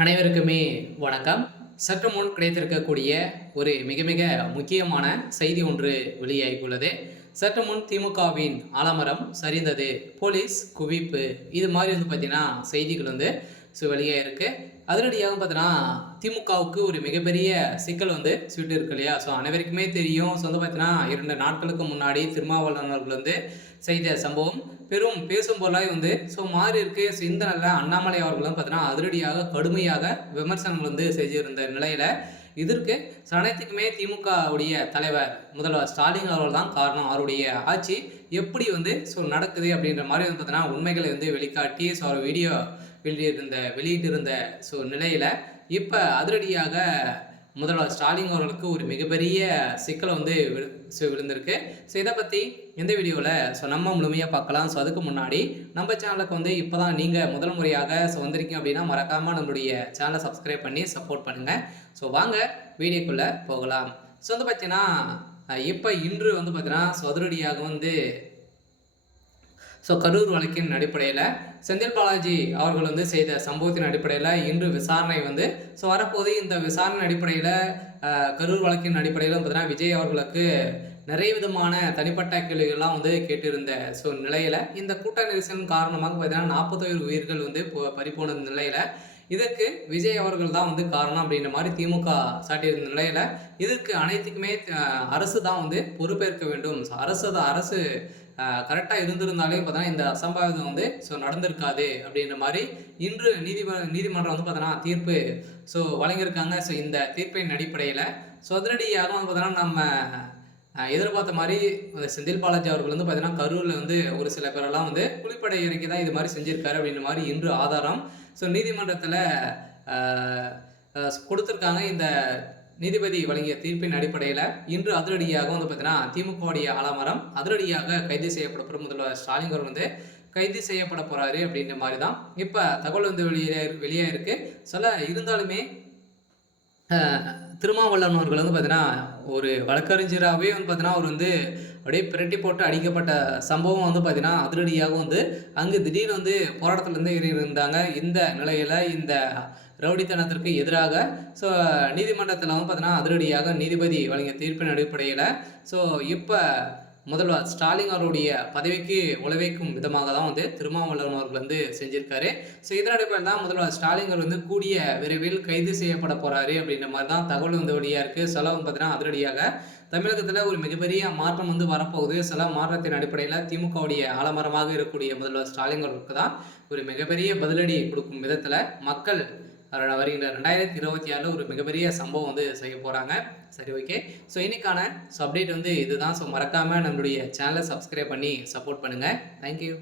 அனைவருக்குமே வணக்கம். சற்று முன் கிடைத்திருக்கக்கூடிய ஒரு மிக மிக முக்கியமான செய்தி ஒன்று வெளியாகியுள்ளது. சற்று முன் திமுகவின் ஆலமரம் சரிந்தது, போலீஸ் குவிப்பு, இது மாதிரி பார்த்தீங்கன்னா செய்திகள் வெளியாயிருக்கு. அதிரடியாக பார்த்தீங்கன்னா திமுகவுக்கு ஒரு மிகப்பெரிய சிக்கல் சுட்டு இருக்கு இல்லையா? ஸோ அனைவருக்குமே தெரியும். பார்த்தீங்கன்னா 2 நாட்களுக்கு முன்னாடி திருமாவளவன் அவர்கள் செய்த சம்பவம் பெரும் பேசும் பொருளாய் மாறி இருக்கு. இந்த நிலையில் அண்ணாமலை அவர்களும் பார்த்தீங்கன்னா அதிரடியாக கடுமையாக விமர்சனங்கள் செஞ்சிருந்த நிலையில இதற்கு அனைத்துக்குமே திமுகவுடைய தலைவர் முதல்வர் ஸ்டாலின் அவர்கள் தான் காரணம். அவருடைய ஆட்சி எப்படி நடக்குது அப்படின்ற மாதிரி பார்த்தீங்கன்னா உண்மைகளை வெளிக்காட்டி அவர் வீடியோ வெளியிட்டிருந்த நிலையில இப்ப அதிரடியாக முதல்வர் ஸ்டாலின் அவர்களுக்கு ஒரு மிகப்பெரிய சிக்கல் விழுந்திருக்கு. இதை பற்றி இந்த வீடியோவில் நம்ம முழுமையாக பார்க்கலாம். அதுக்கு முன்னாடி நம்ம சேனலுக்கு இப்போ தான் நீங்கள் முதல் முறையாக வந்திருக்கீங்க அப்படின்னா மறக்காமல் நம்மளுடைய சேனலை சப்ஸ்கிரைப் பண்ணி சப்போர்ட் பண்ணுங்கள். வாங்க வீடியோக்குள்ளே போகலாம். பார்த்தீங்கன்னா இப்போ இன்று பார்த்தீங்கன்னா அதிரடியாக கரூர் வழக்கின் அடிப்படையில் செந்தில் பாலாஜி அவர்கள் செய்த சம்பவத்தின் அடிப்படையில் இன்று விசாரணை வரப்போது. இந்த விசாரணை அடிப்படையில் கரூர் வழக்கின் அடிப்படையில் பார்த்தீங்கன்னா விஜய் அவர்களுக்கு நிறைய விதமான தனிப்பட்ட கேள்விகள்லாம் கேட்டிருந்த நிலையில் இந்த கூட்ட நெரிசலின் காரணமாக பார்த்தீங்கன்னா 41 உயிர்கள் பறிபோன நிலையில் இதற்கு விஜய் அவர்கள் தான் காரணம் அப்படின்ற மாதிரி திமுக சாட்டியிருந்த நிலையில இதற்கு அனைத்துக்குமே அரசு தான் பொறுப்பேற்க வேண்டும். அரசு கரெக்டாக இருந்திருந்தாலே பார்த்தீங்கன்னா இந்த அசம்பாவிதம் நடந்திருக்காது அப்படின்ற மாதிரி இன்று நீதிமன்றம் பார்த்தீங்கன்னா தீர்ப்பு வழங்கியிருக்காங்க. இந்த தீர்ப்பின் அடிப்படையில் அதிரடியாக பார்த்தீங்கன்னா நம்ம எதிர்பார்த்த மாதிரி செந்தில் பாலாஜி அவர்கள் பார்த்தீங்கன்னா கரூரில் ஒரு சில பேரெல்லாம் குளிப்படை இறக்கி தான் இது மாதிரி செஞ்சிருக்காரு அப்படின்ற மாதிரி இன்று ஆதாரம் நீதிமன்றத்தில் கொடுத்துருக்காங்க. இந்த நீதிபதி வழங்கிய தீர்ப்பின் அடிப்படையில் இன்று அதிரடியாக பார்த்தீங்கன்னா திமுகவுடைய ஆலமரம் அதிரடியாக கைது செய்யப்பட முதல்வர் ஸ்டாலின் அவர்கள் கைது செய்யப்பட போறாரு அப்படின்ற மாதிரி தான் இப்போ தகவல் வெளியே இருக்கு. இருந்தாலுமே திருமாவளவன் அவர்கள் பார்த்தீங்கன்னா ஒரு வழக்கறிஞராகவே பார்த்தீங்கன்னா அவர் அப்படியே பிரட்டி போட்டு அடிக்கப்பட்ட சம்பவம் பார்த்தீங்கன்னா அதிரடியாக அங்கு திடீர்னு போராட்டத்திலேருந்து இருந்தாங்க. இந்த நிலையில் இந்த ரவுடித்தனத்திற்கு எதிராக நீதிமன்றத்தில் பார்த்தீங்கன்னா அதிரடியாக நீதிபதி வழங்கிய தீர்ப்பின் அடிப்படையில் இப்போ முதல்வர் ஸ்டாலின் அவருடைய பதவிக்கு உழவைக்கும் விதமாக தான் திருமாவளவன் அவர்கள் செஞ்சிருக்காரு. இதன் அடிப்படையில் தான் முதல்வர் ஸ்டாலின் அவர் கூடிய விரைவில் கைது செய்யப்பட போறாரு அப்படின்ற மாதிரி தான் தகவல் வெளியாக இருக்கு. பார்த்தீங்கன்னா அதிரடியாக தமிழகத்தில் ஒரு மிகப்பெரிய மாற்றம் வரப்போகுது. மாற்றத்தின் அடிப்படையில் திமுகவுடைய ஆலமரமாக இருக்கக்கூடிய முதல்வர் ஸ்டாலின் அவர்களுக்கு தான் ஒரு மிகப்பெரிய பதிலடி கொடுக்கும் விதத்தில் மக்கள் வருகின்ற 2026 ஒரு மிகப்பெரிய சம்பவம் செய்ய போகிறாங்க. சரி, ஓகே. இன்னைக்கான அப்டேட் இதுதான். மறக்காமல் நம்மளுடைய சேனலை சப்ஸ்கிரைப் பண்ணி சப்போர்ட் பண்ணுங்கள். தேங்க்யூ.